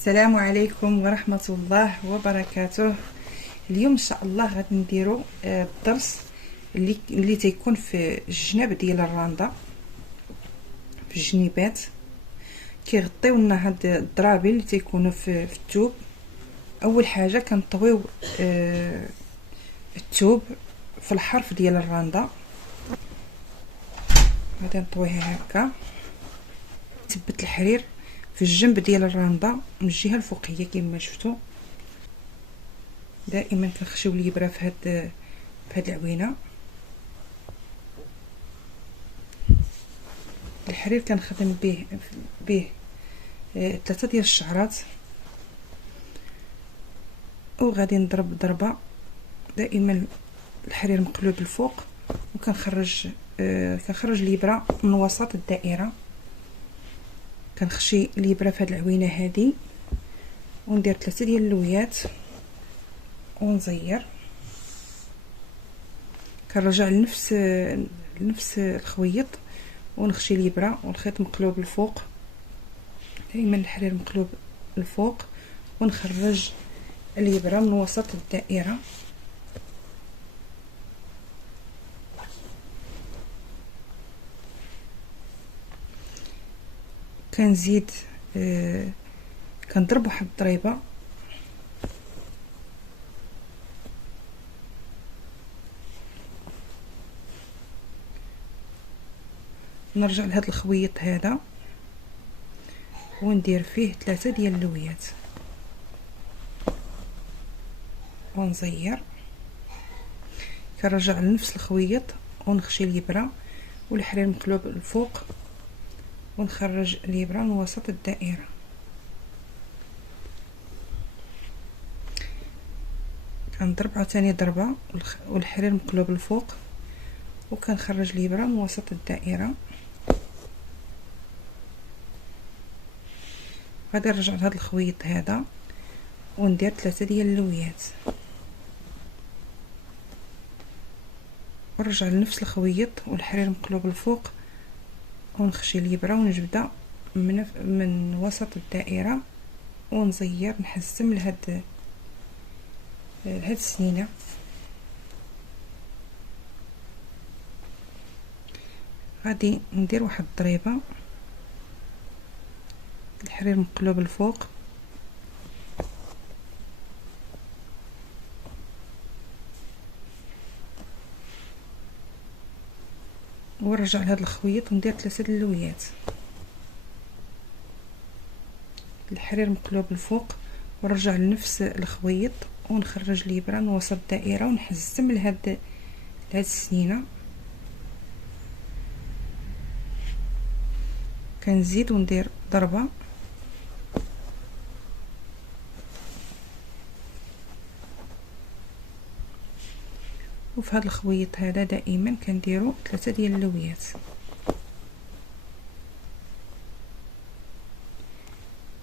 السلام عليكم ورحمة الله وبركاته. اليوم ان شاء الله غادي نديرو الدرس اللي تيكون في الجناب ديال الراندا، في الجنيبات كيغطيو لنا هاد الضرابي اللي تيكونوا في الثوب. اول حاجه كنطويو الثوب في الحرف ديال الراندا، غادي نطويها هكا. تثبت الحرير في الجنب ديال الراندا من الجهه الفوقيه كما شفتوا. دائما كنخشيو الابره في هاد العوينه. الحرير كنخدم به 3 ديال الشعرات، وغادي نضرب ضربه دائما الحرير مقلوب الفوق، وكنخرج الابره من وسط الدائره. كنخشي الابره في هاد العوينه هذه وندير 3 ديال اللويات ونزير. كنرجع لنفس الخويط ونخشي الابره والخيط مقلوب الفوق، دائما الحرير مقلوب الفوق، ونخرج الابره من وسط الدائره. كنزيد كنضرب واحد الضريبه نرجع لهذا الخويط هذا وندير فيه 3 ديال اللويات ونزير. كنرجع لنفس الخويط ونخشي الابره والحرير مقلوب الفوق ونخرج الابره من وسط الدائره. كنضرب عاوتاني ضربه والحرير مقلوب الفوق وكنخرج الابره من وسط الدائره. غادي نرجع لهذا الخويط هذا وندير 3 ديال اللويات ونرجع لنفس الخويط والحرير مقلوب الفوق ونخشي الابره ونجبدها من وسط الدائره ونزير نحسم لهاد السنينه. غادي ندير واحد الضريبه الحرير مقلوب الفوق ونرجع لهذا الخويط وندير 3 اللويات، الحرير مقلوب الفوق ونرجع لنفس الخويط ونخرج الابره من وسط الدائره ونحزم لهاد السنينه. كنزيد وندير ضربه وفي هذا الخويط هذا دائما كنديروا 3 ديال اللويات.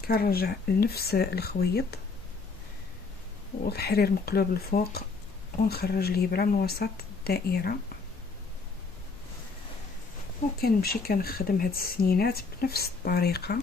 كنرجع لنفس الخويط والحرير مقلوب الفوق ونخرج الابره من وسط الدائره، وكنمشي كنخدم هاد السنينات بنفس الطريقه.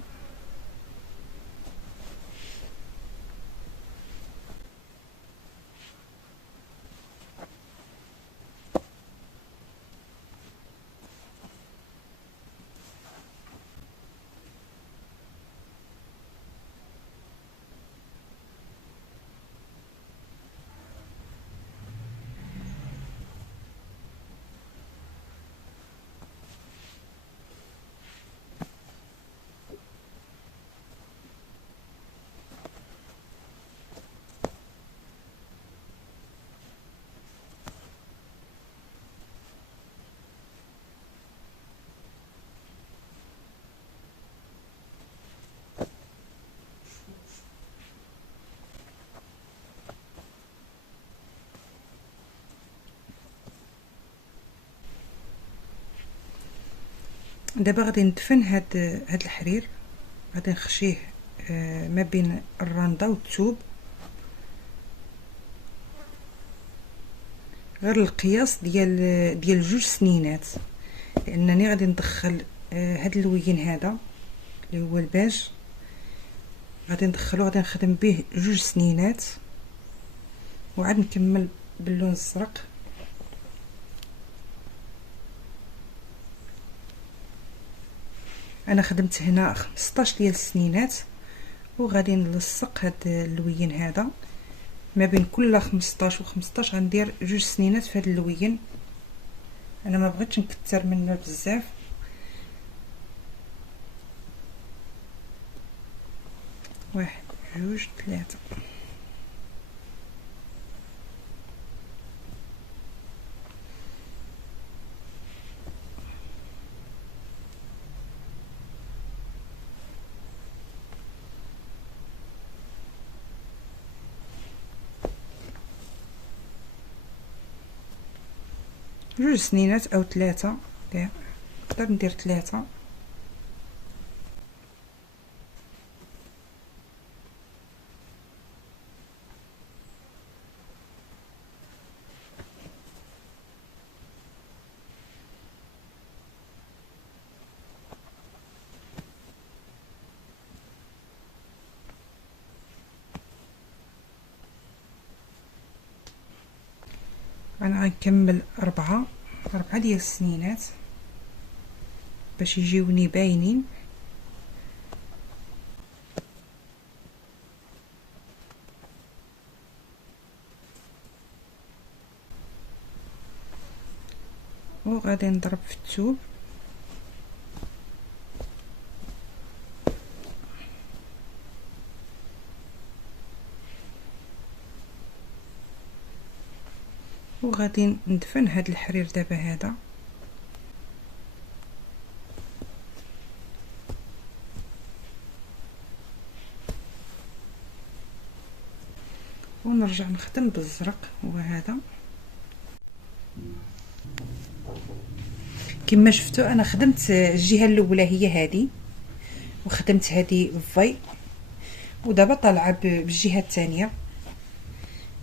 دابا غادي ندفن هاد الحرير، غادي نخشيه ما بين الراندا والثوب غير القياس ديال 2 سنينات، لانني غادي ندخل هاد اللوين هذا اللي هو الباج غادي ندخلو، غادي نخدم به 2 سنينات وعاد نكمل باللون الزرق. انا خدمت هنا 15 ديال السنينات، وغادي نلصق هاد اللوين هذا ما بين كل 15 و 15 غندير 2 سنينات في هاد اللوين. انا ما بغيتش نكثر منه بزاف. واحد، جوج، ثلاثة. جوج سنينات او 3، نقدر ندير 3. انا غنكمل 4 ديال السنينات باش يجيوني باينين. وغادي نضرب في الثوب. وغادي ندفن هاد الحرير دابا هذا. ونرجع نخدم بالزرق. هو هذا كما شفتوا انا خدمت الجهه الاولى هي هذه، وخدمت هذه في، ودابا طالعه بالجهه الثانيه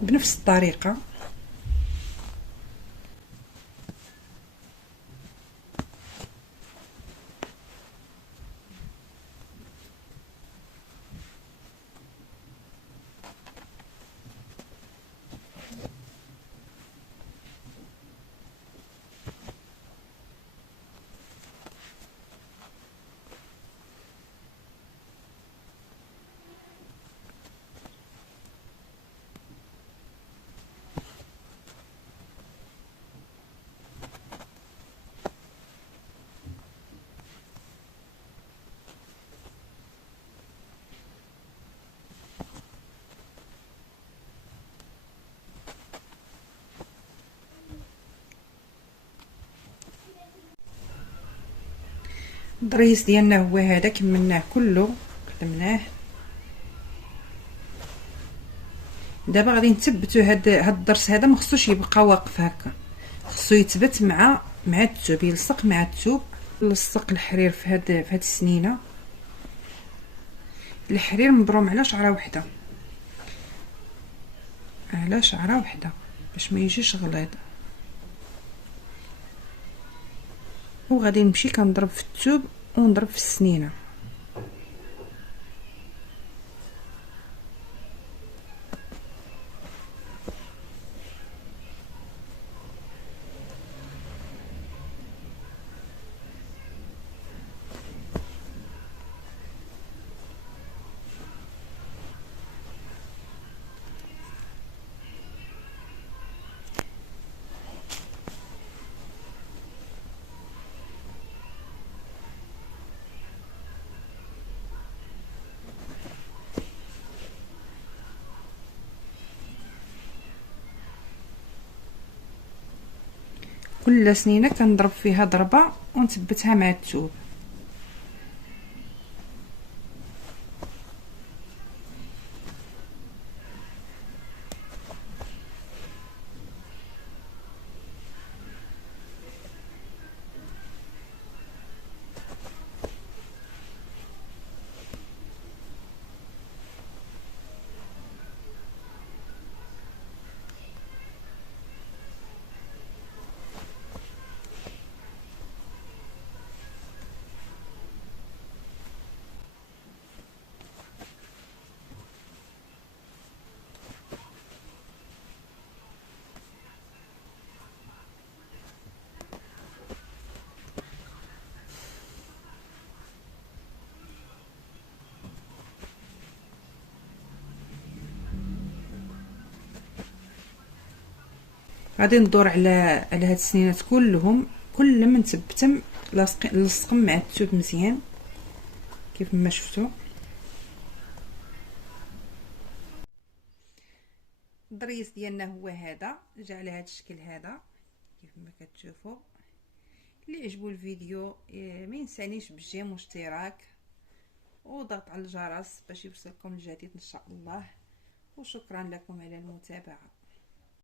بنفس الطريقه. الضريس ديالنا هو هذا، كملناه كله، خدمناه. دابا غادي نثبتوا هاد الضرس هذا، ما خصوش يبقى واقف هكا، خصو يثبت مع الثوب، يلصق مع الثوب. نلصق الحرير في هاد السنينه. الحرير مبروم على شعره وحده، على شعره وحده باش ما يجيش غليظ. وغادي نمشي كنضرب في الثوب ونضرب في السنينه. كل سنينه كنضرب فيها ضربه ونثبتها مع الثوب. غادي ندور على هاد السنينات كلهم، كل ما نثبتهم لصقهم مع التوب مزيان كيف ما شفتوا. الضريس ديالنا هو هذا، جا على هذا الشكل هذا كيف ما كتشوفوا. اللي عجبو الفيديو ما ينسانيش بالجيم واشتراك وضغط على الجرس باش يوصلكم الجديد ان شاء الله. وشكرا لكم على المتابعة.